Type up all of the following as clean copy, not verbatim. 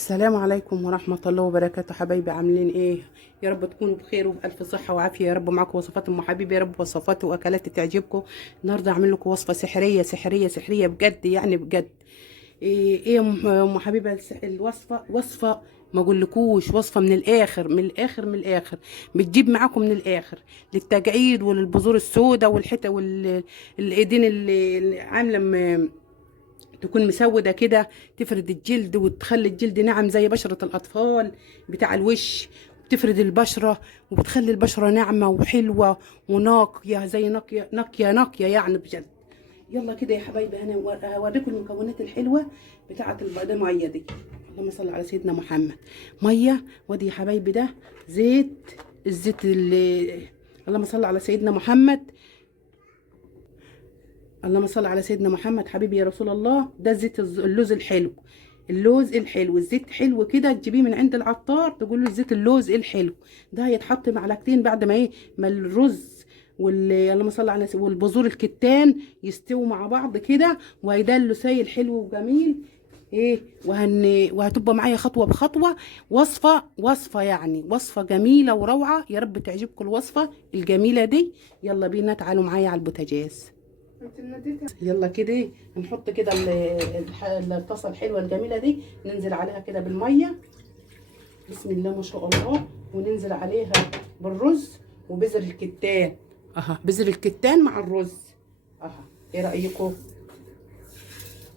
السلام عليكم ورحمة الله وبركاته. حبايبي عاملين ايه؟ يا رب تكونوا بخير وبألف صحة وعافية. يا رب معاكم وصفات ام حبيبي، يا رب وصفات واكلات تعجبكم. النهارده هعمل لكم وصفة سحرية سحرية سحرية بجد، يعني بجد. ايه يا ام حبيبة، الوصفة وصفة ما اقولكوش، وصفة من الاخر من الاخر من الاخر. بتجيب معاكم من الاخر للتجاعيد وللبذور السوداء والحتة والايدين اللي عاملة تكون مسودة كده، تفرد الجلد وتخلي الجلد ناعم زي بشرة الأطفال بتاع الوش. بتفرد البشرة وبتخلي البشرة ناعمة وحلوة وناقية، زي ناقية ناقية ناقية يعني بجد. يلا كده يا حبايبي، أنا هوريكم المكونات الحلوة بتاعة مية دي. اللهم صل على سيدنا محمد. مية، ودي يا حبايبي ده زيت، الزيت اللي اللهم صل على سيدنا محمد. اللهم صل على سيدنا محمد حبيبي يا رسول الله. ده زيت اللوز الحلو، اللوز الحلو، الزيت حلو كده، تجيبيه من عند العطار تقول له زيت اللوز الحلو. ده هيتحط معلقتين بعد ما ما الرز اللهم صل على والبذور الكتان يستووا مع بعض كده، وهيدلوا سايل حلو وجميل. ايه وهتبقى معايا خطوه بخطوه. وصفه يعني وصفه جميله وروعه. يا رب تعجبكم الوصفه الجميله دي. يلا بينا تعالوا معايا على البوتاجاز. يلا كده نحط كده الطاسه الحلوه الجميله دي، ننزل عليها كده بالميه. بسم الله ما شاء الله. وننزل عليها بالرز وبذر الكتان. اها، بذر الكتان مع الرز. اها، ايه رايكم؟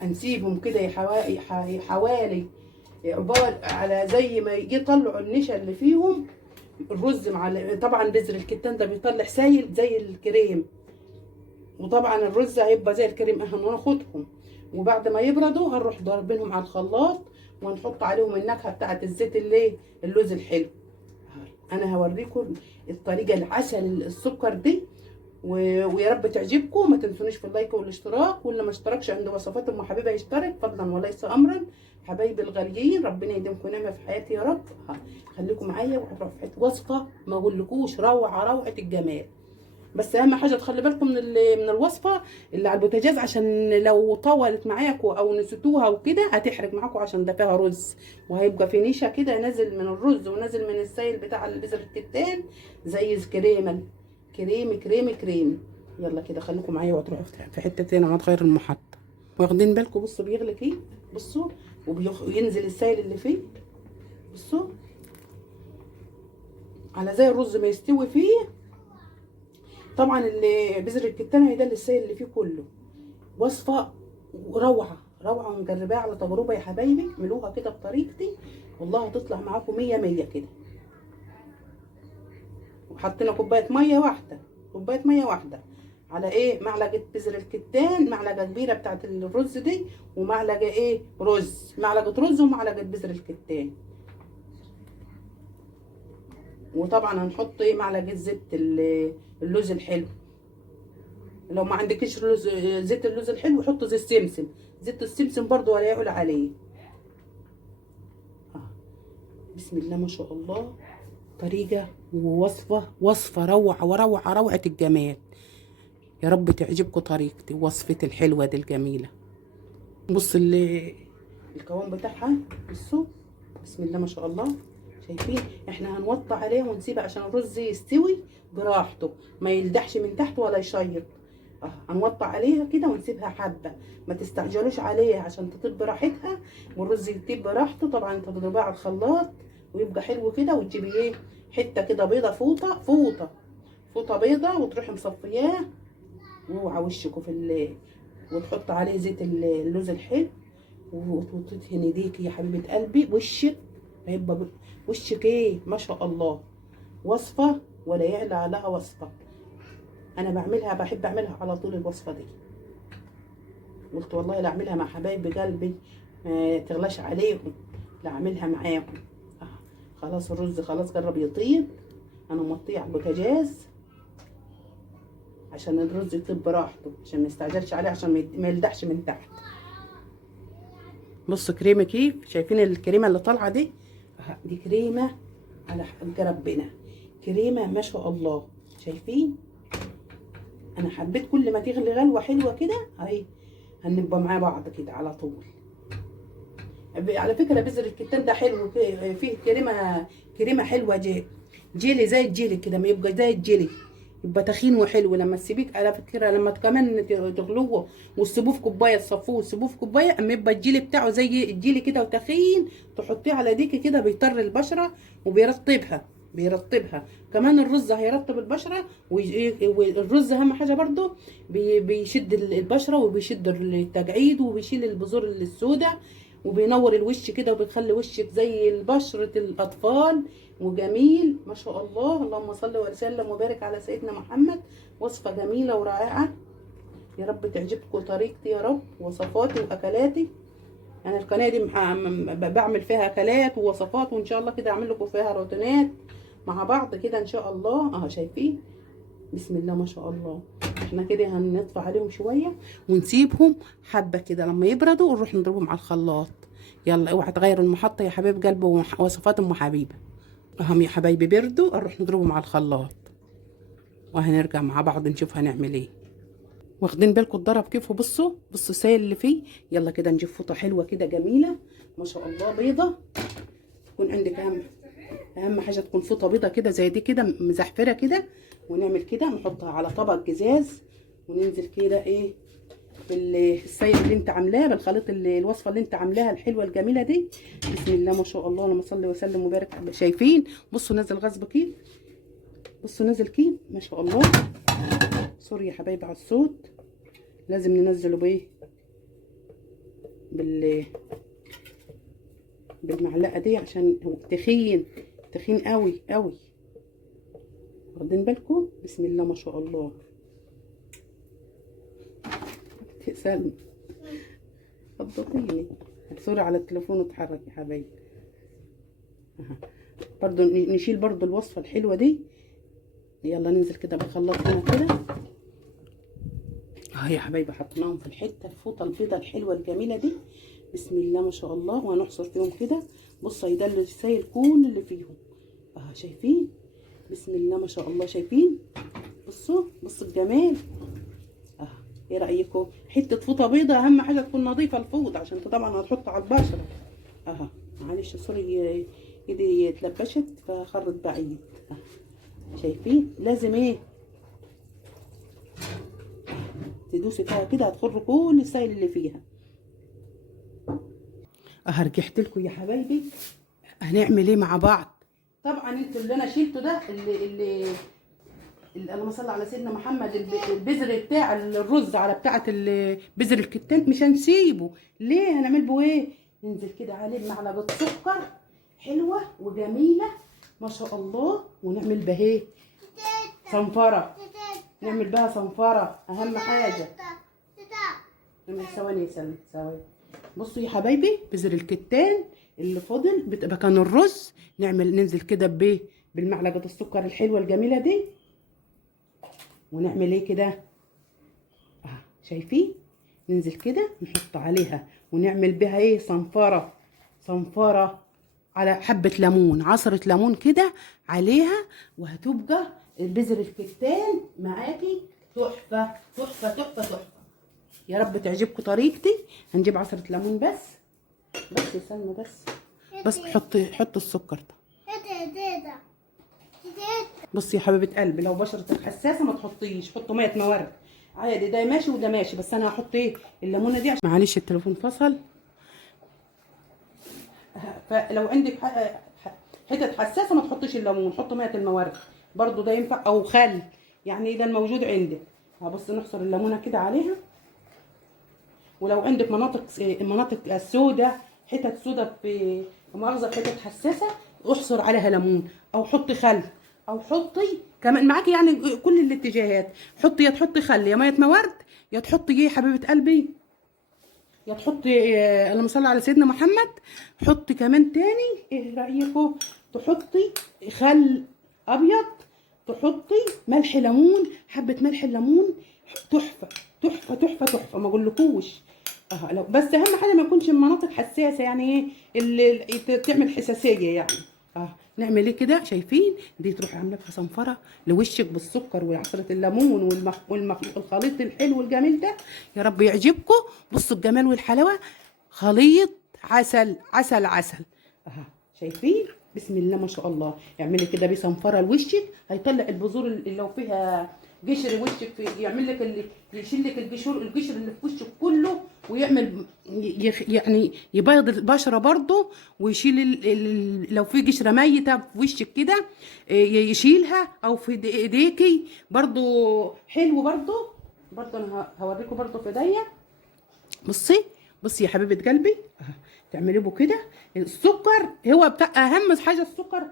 هنسيبهم كده حوالي عبال على زي ما يجي يطلعوا النشا اللي فيهم. الرز مع طبعا بذر الكتان ده بيطلع سايل زي الكريم، وطبعا الرز هيبقى زي الكريم. هناخدهم وبعد ما يبردوا هنروح ضاربينهم على الخلاط، ونحط عليهم النكهه بتاعه الزيت اللوز الحلو. انا هوريكم الطريقه العسل السكر دي، ويا رب تعجبكم. ما تنسونيش في اللايك والاشتراك، واللي ما اشتركش عند وصفات ام حبيبه يشترك فضلا وليس امرا. حبايبي الغاليين، ربنا يديمكم نعمه في حياتي يا رب. خليكم معايا وهتروحوا في حته وصفه ما اقولكوش، روعه الجمال. بس اهم حاجه تخلي بالكم من الوصفه اللي على البوتاجاز، عشان لو طولت معاكم او نسيتوها وكده هتحرق معاكم، عشان ده فيها رز وهيبقى في نشا كده نازل من الرز ونازل من السائل بتاع البذر الكتان زي الكريمه. كريمي. يلا كده خليكم معايا وتروحوا في حته تانية ما تغير المحطه. واخدين بالكم؟ بصوا بيغلي ايه، بصوا، وينزل السائل اللي فيه. بصوا على زي الرز ما يستوي فيه. طبعا اللي بذر الكتان هيدل السائل اللي فيه كله. وصفه روعه ومجرباها على تجربه يا حبايبي. اعملوها كده بطريقتي والله هتطلع معاكم مية مية كده. وحطينا كوبايه ميه واحده على معلقه بذر الكتان، معلقه كبيره بتاعت الرز دي، ومعلقه معلقه رز ومعلقه بذر الكتان. وطبعا هنحط معلقه زيت اللوز الحلو. لو ما عندكش زيت اللوز الحلو حطوا زيت السمسم. زيت السمسم برضو ولا يعلى عليه. بسم الله ما شاء الله. طريقة ووصفة روعة الجمال. يا رب تعجبكم طريقتي ووصفتي الحلوة دي الجميلة. بص القوام بتاعها. بصوا بسم الله ما شاء الله. شايفين؟ احنا هنوطي عليه ونسيبه عشان الرز يستوي براحته، ما يلدحش من تحت ولا يشيط. هنوطي عليها كده ونسيبها حبه. ما تستعجلوش عليها عشان تطيب براحتها والرز يطيب براحته. طبعا انت تضربيه على الخلاط ويبقى حلو كده، وتجيبي حته كده بيضه، فوطه بيضه، وتروحي مصفياه وعلى وشكوا وتحط عليه زيت اللوز الحلو، وتدهن ايديك يا حبيبه قلبي. وشك هيبقى وشك ما شاء الله. وصفه ولا يعلى عليها وصفه. انا بحب اعملها على طول الوصفه دي. قلت والله لا اعملها مع حبايب قلبي ما تغلاش عليهم، لا اعملها معاهم. خلاص الرز خلاص قرب يطيب. انا مطيه على البوتاجاز عشان الرز يطيب براحته، عشان ما نستعجلش عليه، عشان ما يلدحش من تحت. بصوا كريمه كيف، شايفين الكريمه اللي طالعه دي؟ دي كريمه على حق ربنا، كريمه ما شاء الله. شايفين؟ انا حبيت كل ما تغلي غلوه حلوه كده اهي هنبقى مع بعض كده على طول. على فكره بذر الكتان ده حلو، فيه كريمه حلوه، جيلي زي الجيلي كده، ما يبقى زي الجيلي، يبقى تخين وحلو. لما تسيبيك على فكره، لما كمان تغلوه وتسيبوه في كوبايه، تصفوه وتسيبوه في كوبايه، اما يبقى الجيلي بتاعه زي الجيلي كده وتخين، تحطيه على ديكي كده بيطر البشره وبيرطبها. كمان الرز هيرطب البشره، والرز اهم حاجه برضو بيشد البشره وبيشد التجاعيد وبيشيل البذور السوداء وبينور الوش كده وبيخلي وشك زي بشرة الأطفال وجميل ما شاء الله. اللهم صل وسلم وبارك على سيدنا محمد. وصفة جميلة ورائعة، يا رب تعجبكم طريقتي يا رب، وصفاتي وأكلاتي. أنا القناة دي بعمل فيها أكلات ووصفات، وإن شاء الله كده أعمل لكم فيها روتينات مع بعض كده إن شاء الله. شايفين بسم الله ما شاء الله. احنا كده هنطفي عليهم شويه ونسيبهم حبه كده، لما يبردوا نروح نضربهم على الخلاط. يلا اوعى تغيروا المحطه يا حبايب قلبي ووصفات ام حبيبه. اهم يا حبايبي بردوا، نروح نضربهم على الخلاط وهنرجع مع بعض نشوف هنعمل ايه. واخدين بالكم الضرب كيف؟ بصوا السائل اللي فيه. يلا كده نجيب فوطه حلوه كده جميله ما شاء الله بيضه، تكون عندك اهم حاجه تكون فوطه بيضه كده زي دي كده مزحفره كده، ونعمل كده نحطها على طبق جزاز وننزل كده ايه بالسائل اللي انت عاملاه، بالخليط الوصفه اللي انت عاملاها الحلوه الجميله دي. بسم الله ما شاء الله، اللهم صل وسلم وبارك. شايفين؟ بصوا نزل غصب كيف، بصوا نزل كيف ما شاء الله. سوري يا حبايبي على الصوت، لازم ننزله بايه بالمعلقه دي عشان هو تخين قوي قوي. واخدين بالكم؟ بسم الله ما شاء الله. سلمى خضتيني بسرعه على التليفون واتحرك يا حبايبي. برضو نشيل برضو الوصفه الحلوه دي. يلا ننزل كده بالخلاط هنا كده يا حبايبي، حطيناهم في الفوطه البيضه الحلوه الجميله دي. بسم الله ما شاء الله، وهنحصر فيهم كده. بصوا هيدلل السائل كل اللي فيهم شايفين؟ بسم الله ما شاء الله. شايفين؟ بصوا الجمال. ايه رايكم؟ حته فوطه بيضه، اهم حاجه تكون نظيفه الفوطه عشان طبعا هتحط على البشره. معلش سوري ايدي اتلبشت فخرت بعيد. شايفين؟ لازم ايه تدوسي فيها كده هتخر كل السائل اللي فيها. رجعت لكم يا حبايبي. هنعمل ايه مع بعض؟ طبعا انتوا اللي انا شيلته ده اللي اللهم صل على سيدنا محمد، البذر بتاع الرز على بتاعه بذر الكتان مش هنسيبه. ليه؟ هنعمل به ايه؟ ننزل كده عليه بمعلقه سكر حلوه وجميله ما شاء الله، ونعمل بها ايه؟ صنفره. نعمل بها صنفره اهم حاجه. ثواني يا سلمى ثواني. بصوا يا حبايبي بذر الكتان اللي فاضل بتبقى كان الرز، ننزل كده بالمعلقه السكر الحلوه الجميله دي، ونعمل ايه كده شايفين؟ ننزل كده نحط عليها ونعمل بها ايه؟ صنفره على حبه ليمون، عصره ليمون كده عليها، وهتبقى البذر الكتان معاكي تحفه تحفه تحفه تحفه. يا رب تعجبكم طريقتي. هنجيب عصره ليمون بس يا سلمى بس حط السكر ده. بصي يا حبيبه قلبي، لو بشرتك حساسه ما تحطيش، حطوا ميه مورد عادي، ده ماشي وده ماشي، بس انا هحط ايه الليمونه دي عشان معلش التليفون فصل. فلو عندك حتت حساسه ما تحطيش الليمون، حطوا ميه المورد برضو ده ينفع، او خل يعني ده الموجود عندك. بص نحصر الليمونه كده عليها. ولو عندك مناطق السوداء، حتت سوداء في مؤاخذه حتت حساسه، احصر عليها ليمون او حطي خل، او حطي كمان معاكي يعني كل الاتجاهات. حطي يا تحطي خل يا ميه مورد، يا تحطي ايه حبيبه قلبي، يا تحطي اللهم صل على سيدنا محمد. حطي كمان تاني، ايه رايكم تحطي خل ابيض، تحطي ملح ليمون، حبه ملح الليمون تحفه تحفه تحفه تحفه ما اقولكوش. لو بس اهم حاجه ما يكونش المناطق حساسه، يعني ايه اللي تعمل حساسيه يعني. نعمل ايه كده شايفين؟ دي تروحي عامله لها صنفره لوشك بالسكر وعصره الليمون والخليط الحلو الجميل ده. يا رب يعجبكم. بصوا الجمال والحلاوه، خليط عسل عسل عسل. اها شايفين؟ بسم الله ما شاء الله. اعملي كده بصنفره لوشك، هيطلع البذور اللي لو فيها قشر وشك، يعمل لك اللي يشيل لك القشر اللي في وشك كله، ويعمل يعني يبيض البشره برضه، ويشيل لو في قشره ميته في وشك كده يشيلها، او في ايديكي برضه حلو برضه. انا هوريكم برضه في ايديا. بصي بصي يا حبيبه قلبي، تعملي له كده. السكر هو بتاع اهم حاجه، السكر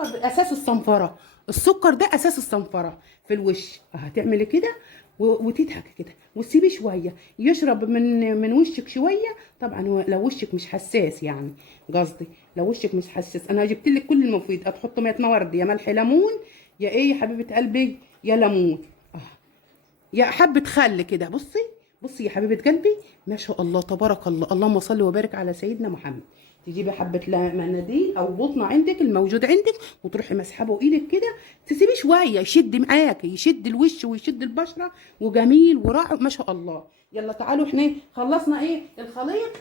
اساس الصنفره. السكر ده اساس الصنفره في الوش. هتعملي كده وتضحكي كده وتسيبي شويه يشرب من وشك شويه. طبعا لو وشك مش حساس، يعني قصدي لو وشك مش حساس، انا جبت لك كل المفيد. هتحط ميه ورد، يا ملح ليمون، يا ايه يا حبيبه قلبي، يا ليمون، يا حبه خل كده. بصي يا حبيبه قلبي، ما شاء الله تبارك الله، اللهم صل وبارك على سيدنا محمد. تجيبي حبه مناديل او بطنه عندك الموجود عندك، وتروحي مسحبه بايدك كده، تسيبيه شويه يشد معاكي، يشد الوش ويشد البشره، وجميل ورائع ما شاء الله. يلا تعالوا احنا خلصنا ايه الخليط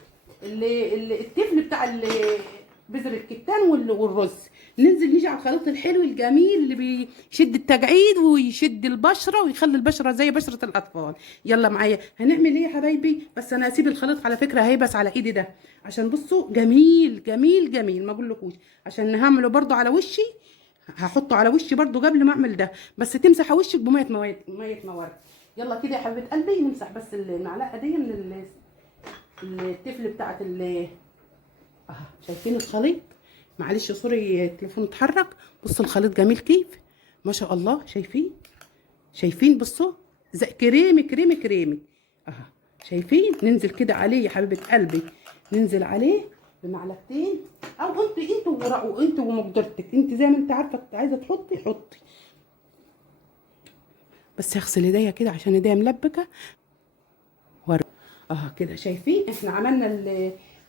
اللي التفل بتاع بذر الكتان والرز. ننزل نيجي على الخليط الحلو الجميل اللي بيشد التجاعيد ويشد البشره ويخلي البشره زي بشره الاطفال. يلا معايا هنعمل ايه يا حبايبي؟ بس انا هسيب الخليط على فكره هيبس على ايدي ده، عشان بصوا جميل جميل جميل ما اقولكوش. عشان هعمله برضو على وشي، هحطه على وشي برضو قبل ما اعمل ده، بس تمسح وشك بميه موارد. يلا كده يا حبيبه قلبي، نمسح بس المعلقه دي من التفل بتاعت شايفين الخليط؟ معلش سوري التليفون اتحرك. بصوا الخليط جميل كيف، ما شاء الله. شايفين بصوا زي كريمي كريمي كريمي. شايفين؟ ننزل كده عليه يا حبيبه قلبي، ننزل عليه بمعلقتين، او انتوا ومقدرتك، انت زي ما انت عارفه عايزه حطي. بس هغسل ايديا كده عشان ايديا ملبكه. كده شايفين احنا عملنا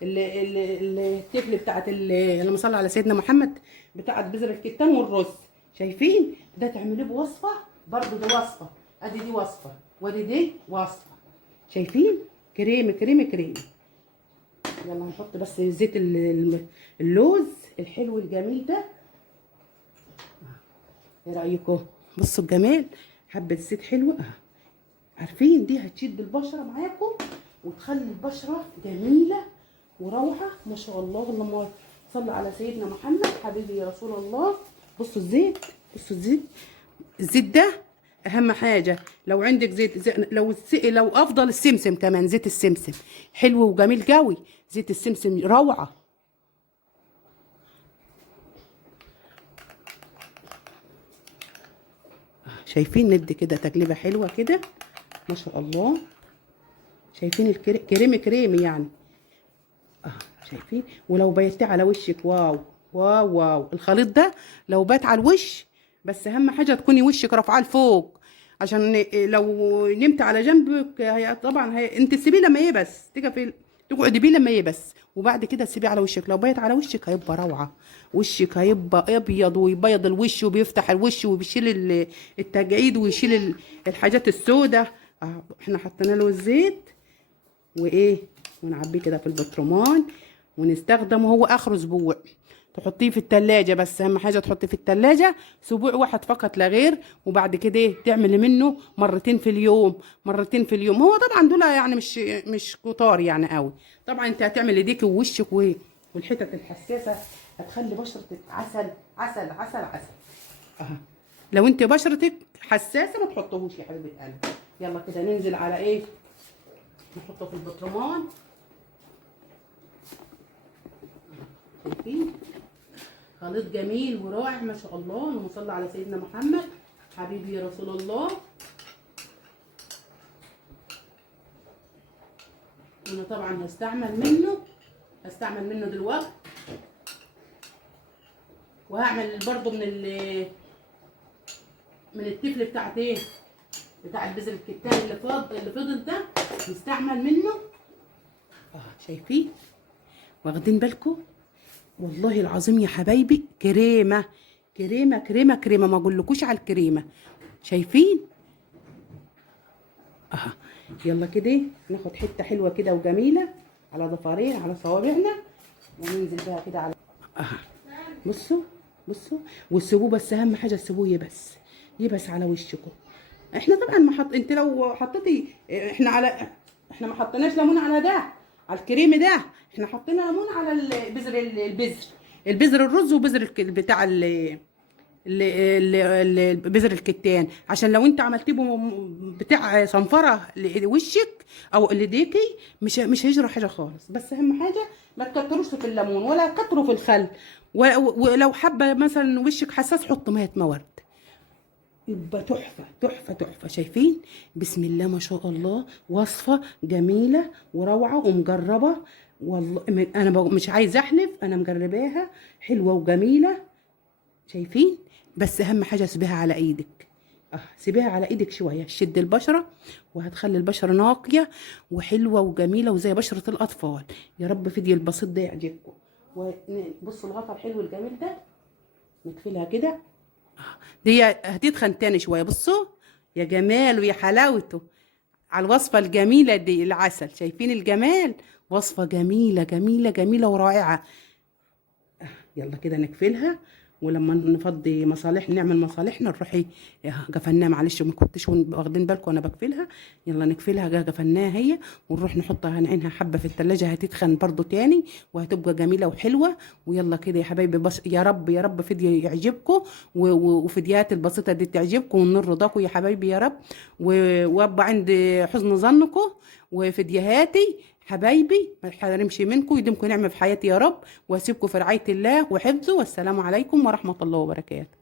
التفل بتاعت اللهم صل على سيدنا محمد، بتاعت بذر الكتان والرز. شايفين؟ ده تعمليه بوصفه برضو، ده وصفه، ادي دي وصفه وادي دي وصفه. شايفين؟ كريمي كريمي كريمي. يلا نحط بس زيت اللوز الحلو الجميل ده. ايه رايكم؟ بصوا الجمال، حبه زيت حلوه. عارفين دي هتشد البشره معاكم وتخلي البشره جميله وروعه ما شاء الله. اللهم صل على سيدنا محمد حبيبي يا رسول الله. بصوا الزيت، الزيت ده اهم حاجه. لو عندك لو افضل السمسم كمان، زيت السمسم حلو وجميل قوي. زيت السمسم روعه. شايفين؟ ندي كده تقليبه حلوه كده ما شاء الله. شايفين كريمي كريمي يعني. شايفين؟ ولو بيتيه على وشك، واو واو واو. الخليط ده لو بات على الوش، بس اهم حاجه تكوني وشك رافعاه لفوق، عشان لو نمت على جنبك طبعا انت تسيبيه لما يبس، تقعدي بيه لما يبس، وبعد كده تسيبيه على وشك. لو بيت على وشك هيبقى روعه، وشك هيبقى ابيض، ويبيض الوش وبيفتح الوش وبيشيل التجاعيد ويشيل الحاجات السوداء. احنا حطينا له الزيت وايه، ونعبيه كده في البطرمان ونستخدمه. هو اخره اسبوع، تحطيه في التلاجة، بس اهم حاجه تحطيه في التلاجة اسبوع واحد فقط لا غير. وبعد كده ايه، تعملي منه مرتين في اليوم. هو طبعا دول يعني مش كتار يعني قوي. طبعا انت هتعمل ايديك ووشك والحتت الحساسه، هتخلي بشرتك عسل عسل عسل عسل. لو انت بشرتك حساسه ما تحطوهوش يا حبيبه قلبي. يلا كده ننزل على ايه، نحطه في البطرمان. شايفين؟ خليط جميل ورائع ما شاء الله. اللهم صل على سيدنا محمد حبيبي يا رسول الله. وانا طبعا هستعمل منه دلوقتي، وهعمل برضو من التفل بتاعت ايه، بتاع بذر الكتان اللي فضل ده، نستعمل منه. شايفين؟ واخدين بالكم؟ والله العظيم يا حبايبي كريمه كريمه كريمه كريمه، ما اقولكوش على الكريمه. شايفين؟ يلا كده ناخد حته حلوه كده وجميله على ضفارين على صوابعنا، وننزل بقى كده على بصوا بصوا. وتسيبوه، بس اهم حاجه تسيبوه يبس على وشكم. احنا طبعا ما انت لو حطيتي، احنا ما حطيناش ليمون على ده، على الكريم ده. احنا حطينا ليمون على البذر الرز وبذر بتاع بذر الكتان، عشان لو انت عملتيه بتاع صنفره لوشك او لديكي مش هيجرى حاجه خالص. بس اهم حاجه ما تكتروش في الليمون ولا تكتروا في الخل، ولو حابه مثلا وشك حساس حط ميه مورد، يبقى تحفه تحفه تحفه. شايفين؟ بسم الله ما شاء الله، وصفه جميله وروعه ومجربه. والله انا مش عايزه احلف، انا مجرباها حلوه وجميله. شايفين؟ بس اهم حاجه سيبيها على ايدك، سيبيها على ايدك شويه، شد البشره وهتخلي البشره ناقيه وحلوه وجميله وزي بشره الاطفال. يا رب فيديو البسيط ده يعجبكم. وبصوا الغطا الحلو الجميل ده، نقفلها كده. دي هتتخن تاني شويه. بصوا يا جمال ويا حلاوته على الوصفه الجميله دي، العسل. شايفين الجمال؟ وصفه جميله جميله جميله ورائعه. يلا كده نقفلها، ولما نفضي مصالح نعمل مصالحنا نروحي قفلناها. معلش ما كنتش واخدين بالكم وانا بقفلها. يلا نقفلها، قفلناها هي، ونروح نحطها نعينها حبه في التلاجة، هتتخن برضو تاني وهتبقى جميله وحلوه. ويلا كده يا حبايبي، بس يا رب يا رب فيديو يعجبكم، وفيديوهات البسيطه دي تعجبكم ونور رضاكم يا حبايبي يا رب. وابقى عند حسن ظنكم وفيديوهاتي حبايبي. ما حرمش منكم، يديمكم نعمه في حياتي يا رب، واسيبكم في رعايه الله وحفظه. والسلام عليكم ورحمه الله وبركاته.